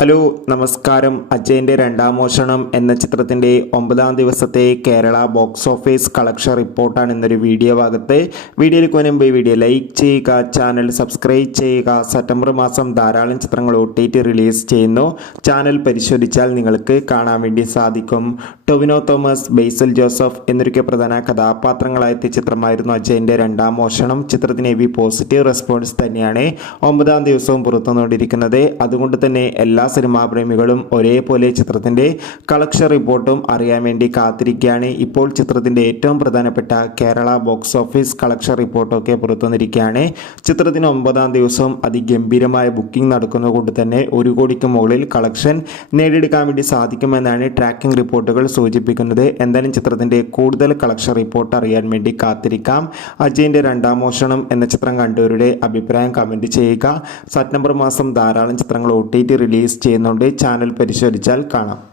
Hello നമസ്കാരം. അജയന്റെ രണ്ടാം മോഷണം എന്ന ചിത്രത്തിന്റെ ഒമ്പതാം ദിവസത്തെ കേരള ബോക്സ് ഓഫീസ് കളക്ഷൻ റിപ്പോർട്ടാണ് ഇന്നൊരു വീഡിയോ ഭാഗത്ത്. വീഡിയോയിൽ മുൻപ് വീഡിയോ ലൈക്ക് ചെയ്യുക ചാനൽ സബ്സ്ക്രൈബ് ചെയ്യുക. സെപ്റ്റംബർ മാസം ധാരാളം ചിത്രങ്ങൾ ഒ റിലീസ് ചെയ്യുന്നു. ചാനൽ പരിശോധിച്ചാൽ നിങ്ങൾക്ക് കാണാൻ വേണ്ടി സാധിക്കും. ടൊവിനോ തോമസ് ബേസൽ ജോസഫ് എന്നൊക്കെ പ്രധാന കഥാപാത്രങ്ങളായ ചിത്രമായിരുന്നു അജയന്റെ രണ്ടാം മോഷണം. ചിത്രത്തിന് ഹെവി പോസിറ്റീവ് റെസ്പോൺസ് തന്നെയാണ് ഒമ്പതാം ദിവസവും പുറത്തുനിന്നുകൊണ്ടിരിക്കുന്നത്. അതുകൊണ്ട് തന്നെ എല്ലാ സിനിമാ പ്രേമികളും ഒരേപോലെ ചിത്രത്തിന്റെ കളക്ഷൻ റിപ്പോർട്ടും അറിയാൻ വേണ്ടി കാത്തിരിക്കുകയാണ്. ഇപ്പോൾ ചിത്രത്തിന്റെ ഏറ്റവും പ്രധാനപ്പെട്ട കേരള ബോക്സ് ഓഫീസ് കളക്ഷൻ റിപ്പോർട്ടൊക്കെ പുറത്തുവന്നിരിക്കുകയാണ്. ചിത്രത്തിന് ഒമ്പതാം ദിവസവും അതിഗംഭീരമായ ബുക്കിംഗ് നടക്കുന്നതുകൊണ്ട് തന്നെ ഒരു കോടിക്ക് മുകളിൽ കളക്ഷൻ നേടിയെടുക്കാൻ വേണ്ടി സാധിക്കുമെന്നാണ് ട്രാക്കിംഗ് റിപ്പോർട്ടുകൾ സൂചിപ്പിക്കുന്നത്. എന്തായാലും ചിത്രത്തിന്റെ കൂടുതൽ കളക്ഷൻ റിപ്പോർട്ട് അറിയാൻ വേണ്ടി കാത്തിരിക്കാം. അജയന്റെ രണ്ടാം മോഷണം എന്ന ചിത്രം കണ്ടവരുടെ അഭിപ്രായം കമന്റ് ചെയ്യുക. സെപ്റ്റംബർ മാസം ധാരാളം ചിത്രങ്ങൾ ഒ റിലീസ് ചെയ്യുന്നുണ്ട്. ചാനൽ പരിശോധിച്ചാൽ കാണാം.